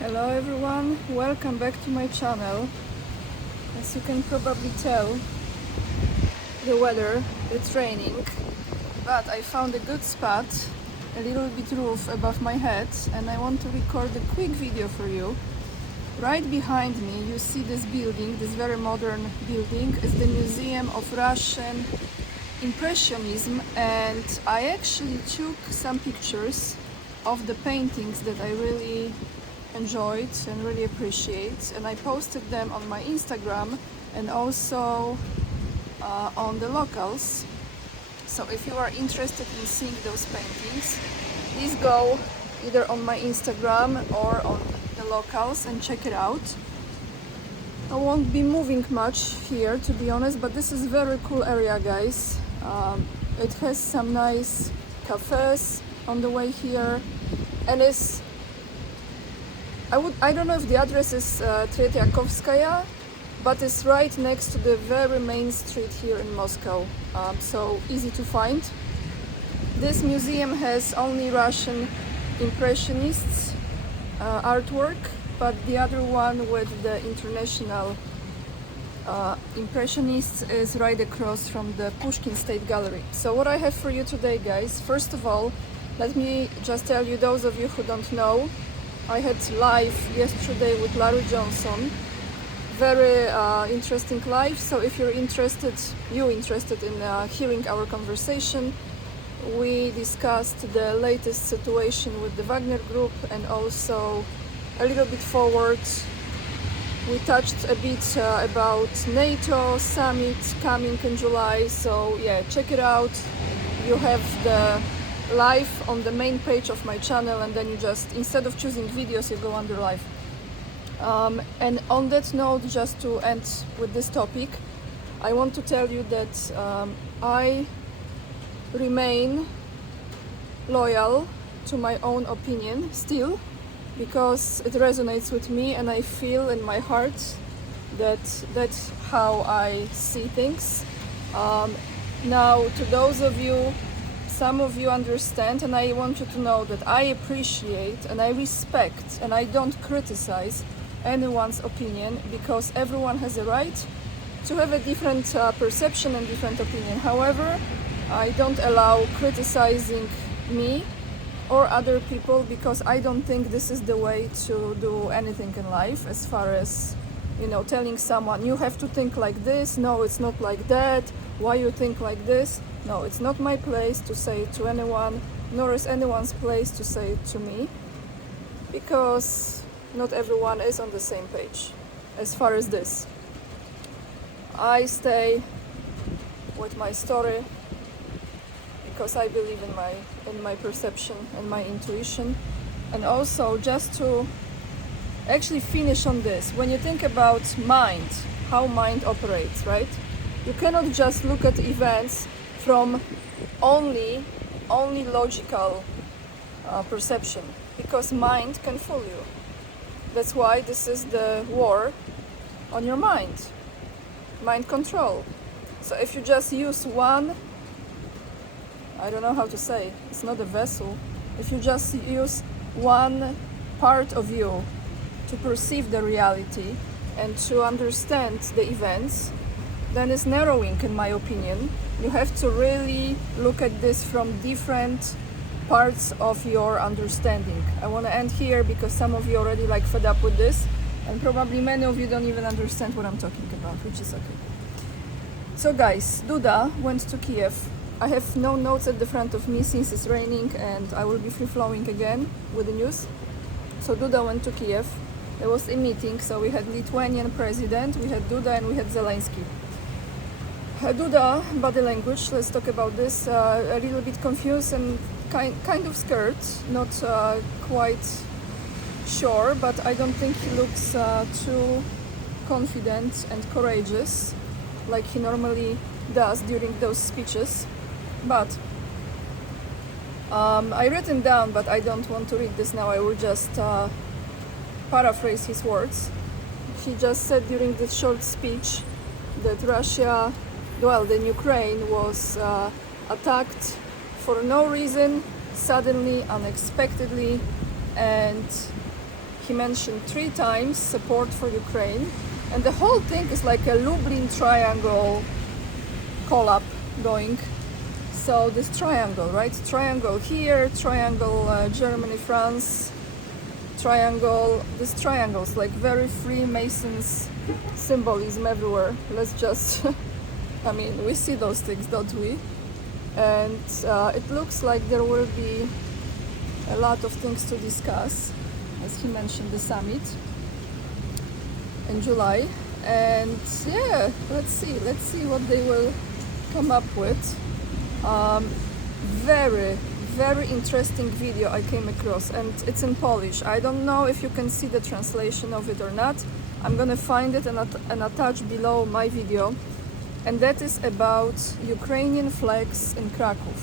Hello everyone, welcome back to my channel. As you can probably tell, the weather, it's raining, but I found a good spot, a little bit roof above my head, and I want to record a quick video for you. Right behind me you see this building, this very modern building. It's the Museum of Russian Impressionism, and I actually took some pictures of the paintings that I really enjoyed and really appreciate, and I posted them on my Instagram and also on the locals. So if you are interested in seeing those paintings, please go either on my Instagram or on the locals and check it out. I won't be moving much here, to be honest, but this is a very cool area, guys. It has some nice cafes on the way here, and I don't know if the address is Tretiakowskaya, but it's right next to the very main street here in Moscow, so easy to find. This museum has only Russian Impressionists artwork, but the other one with the international Impressionists is right across from the Pushkin State Gallery. So what I have for you today, guys, first of all, let me just tell you, those of you who don't know, I had live yesterday with Larry Johnson. Very interesting live. So if you're interested in hearing our conversation, we discussed the latest situation with the Wagner Group, and also a little bit forward we touched a bit about NATO summit coming in July. So yeah, check it out. You have the live on the main page of my channel, and then you just, instead of choosing videos, you go under live. And on that note, just to end with this topic, I want to tell you that I remain loyal to my own opinion still, because it resonates with me and I feel in my heart that that's how I see things. Now, to those of you, some of you understand, and I want you to know that I appreciate and I respect and I don't criticize anyone's opinion, because everyone has a right to have a different perception and different opinion. However, I don't allow criticizing me or other people, because I don't think this is the way to do anything in life, as far as, you know, telling someone you have to think like this, no, it's not like that, why you think like this. No, it's not my place to say it to anyone, nor is anyone's place to say it to me, because not everyone is on the same page as far as this. I stay with my story because I believe in my perception and my intuition. And also, just to actually finish on this, when you think about mind, how mind operates, right? You cannot just look at events from only logical perception, because mind can fool you. That's why this is the war on your mind control. So if you just use one, I don't know how to say, it's not a vessel, if you just use one part of you to perceive the reality and to understand the events, then it's narrowing, in my opinion. You have to really look at this from different parts of your understanding. I want to end here because some of you already fed up with this, and probably many of you don't even understand what I'm talking about, which is okay. So guys, Duda went to Kiev. I have no notes at the front of me since it's raining, and I will be free-flowing again with the news. So Duda went to Kiev. There was a meeting, so we had Lithuanian president, we had Duda, and we had Zelensky. Duda, body language, let's talk about this. A little bit confused and kind of scared, not quite sure, but I don't think he looks too confident and courageous like he normally does during those speeches. But I written down, but I don't want to read this now. I will just paraphrase his words. He just said during this short speech that Russia, well, then Ukraine was attacked for no reason, suddenly, unexpectedly, and he mentioned 3 times support for Ukraine, and the whole thing is like a Lublin triangle collab going. So this triangle, right? Triangle here, triangle Germany, France, triangle, this triangles, like very Freemasons symbolism everywhere. Let's just, I mean, we see those things, don't we? And it looks like there will be a lot of things to discuss, as he mentioned, the summit in July. And yeah, let's see what they will come up with. Very interesting video I came across, and it's in Polish. I don't know if you can see the translation of it or not. I'm gonna find it and attach below my video, and that is about Ukrainian flags in Krakow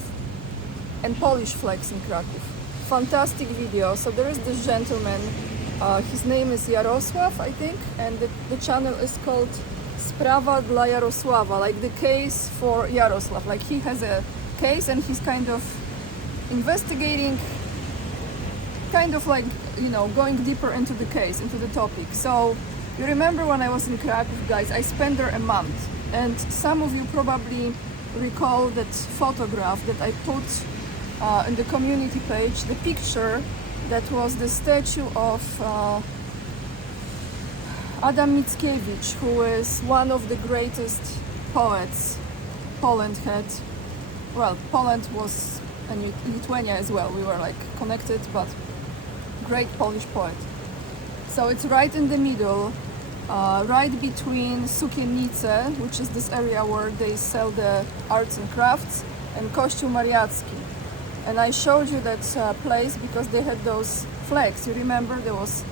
and Polish flags in Krakow. Fantastic video. So there is this gentleman, his name is Jarosław, I think, and the channel is called Sprawa dla Jarosława, like the case for Jarosław. Like he has a case and he's kind of investigating, kind of like, you know, going deeper into the case, into the topic. So you remember when I was in Krakow, guys, I spent there a month, and some of you probably recall that photograph that I put in the community page, the picture that was the statue of Adam MICKiEWICZ, who is one of the greatest poets Poland had. Well, Poland was, and Lithuania as well, we were like connected, but great Polish poet. So it's right in the middle, right between Sukiennice, which is this area where they sell the arts and crafts, and Kościół Mariacki. And I showed you that place because they had those flags. You remember there was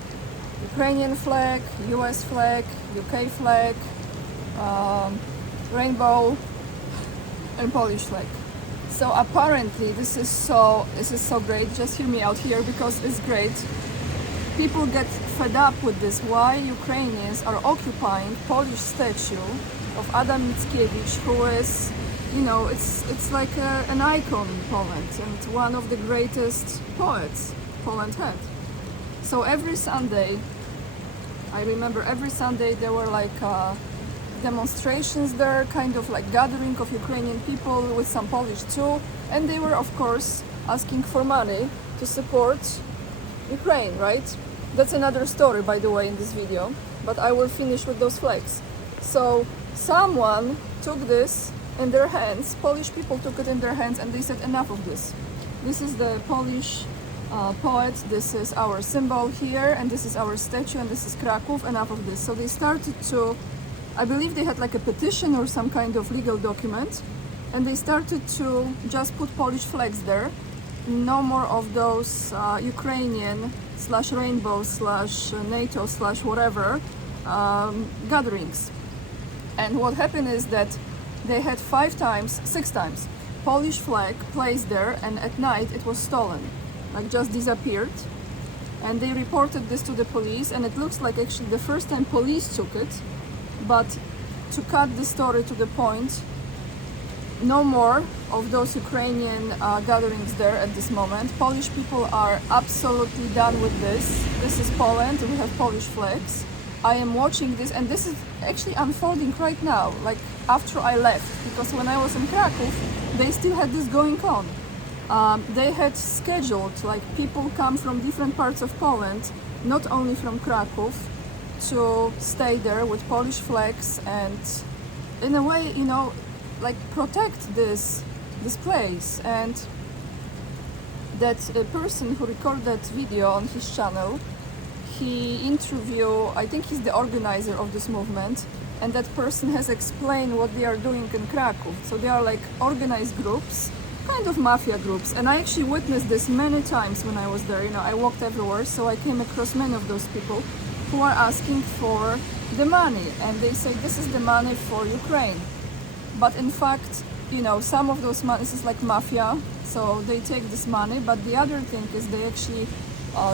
Ukrainian flag, US flag, UK flag, rainbow, and Polish flag. So apparently this is so great. Just hear me out here because it's great. People get fed up with this. Why Ukrainians are occupying Polish statue of Adam MICKiEWICZ, who is, you know, it's like an icon in Poland and one of the greatest poets Poland had. So every Sunday, I remember every Sunday there were like demonstrations there, kind of like gathering of Ukrainian people with some Polish too, and they were of course asking for money to support Ukraine, right? That's another story, by the way, in this video, but I will finish with those flags. So someone took this in their hands, Polish people took it in their hands, and they said enough of this. This is the Polish poet, this is our symbol here, and this is our statue, and this is Kraków, enough of this. So they started to, I believe they had like a petition or some kind of legal document, and they started to just put Polish flags there. No more of those Ukrainian / rainbow / NATO / whatever gatherings. And what happened is that they had 6 times Polish flag placed there, and at night it was stolen, like just disappeared. And they reported this to the police, and it looks like actually the first time police took it. But to cut the story to the point, no more of those Ukrainian gatherings there at this moment. Polish people are absolutely done with this. This is Poland, we have Polish flags. I am watching this, and this is actually unfolding right now, like after I left, because when I was in Krakow, they still had this going on. They had scheduled, like people come from different parts of Poland, not only from Krakow, to stay there with Polish flags and in a way, you know, like protect this place. And that person who recorded that video on his channel, he interviewed, I think he's the organizer of this movement, and that person has explained what they are doing in Krakow. So they are like organized groups, kind of mafia groups, and I actually witnessed this many times when I was there. You know, I walked everywhere, so I came across many of those people who are asking for the money, and they say this is the money for Ukraine. But in fact, you know, some of those money, this is like mafia, so they take this money, but the other thing is they actually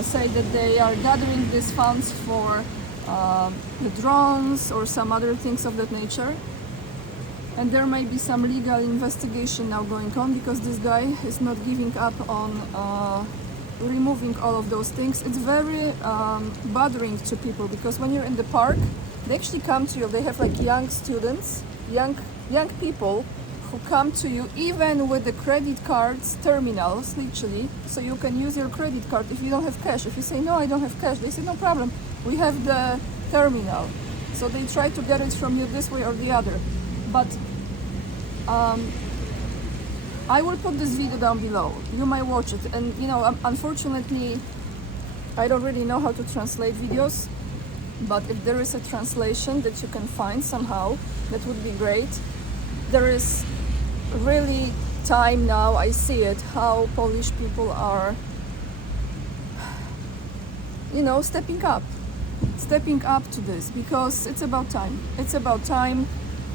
say that they are gathering these funds for the drones or some other things of that nature. And there may be some legal investigation now going on because this guy is not giving up on removing all of those things. It's very bothering to people, because when you're in the park, they actually come to you. They have like young students, young people who come to you even with the credit cards terminals, literally, so you can use your credit card if you don't have cash. If you say no, I don't have cash, they say no problem, we have the terminal. So they try to get it from you this way or the other. But I will put this video down below. You might watch it, and you know, unfortunately, I don't really know how to translate videos. But if there is a translation that you can find somehow, that would be great. There is really time now, I see it, how Polish people are, you know, stepping up to this, because it's about time. It's about time.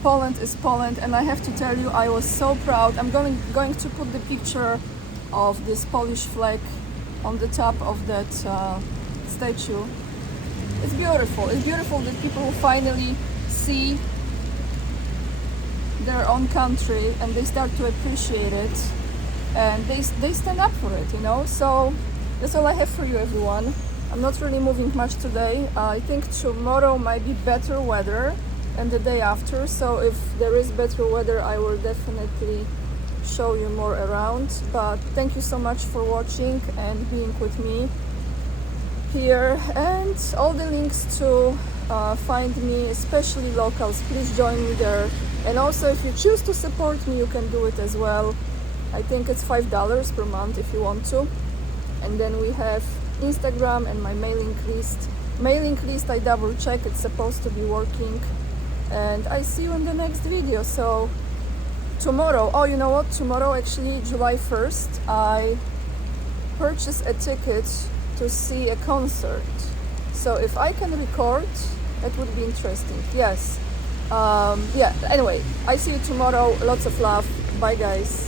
Poland is Poland, and I have to tell you, I was so proud. I'm going to put the picture of this Polish flag on the top of that statue. It's beautiful. It's beautiful that people finally see their own country and they start to appreciate it, and they stand up for it, you know. So that's all I have for you, everyone. I'm not really moving much today. I think tomorrow might be better weather, and the day after. So if there is better weather, I will definitely show you more around. But thank you so much for watching and being with me here, and all the links to find me, especially locals, please join me there. And also, if you choose to support me, you can do it as well. I think it's $5 per month if you want to. And then we have Instagram and my mailing list. Mailing list, I double check, it's supposed to be working. And I see you in the next video. So tomorrow, oh, you know what? Tomorrow, actually, July 1st, I purchased a ticket to see a concert. So if I can record, that would be interesting. Yes. Yeah, anyway, I see you tomorrow. Lots of love. Bye, guys.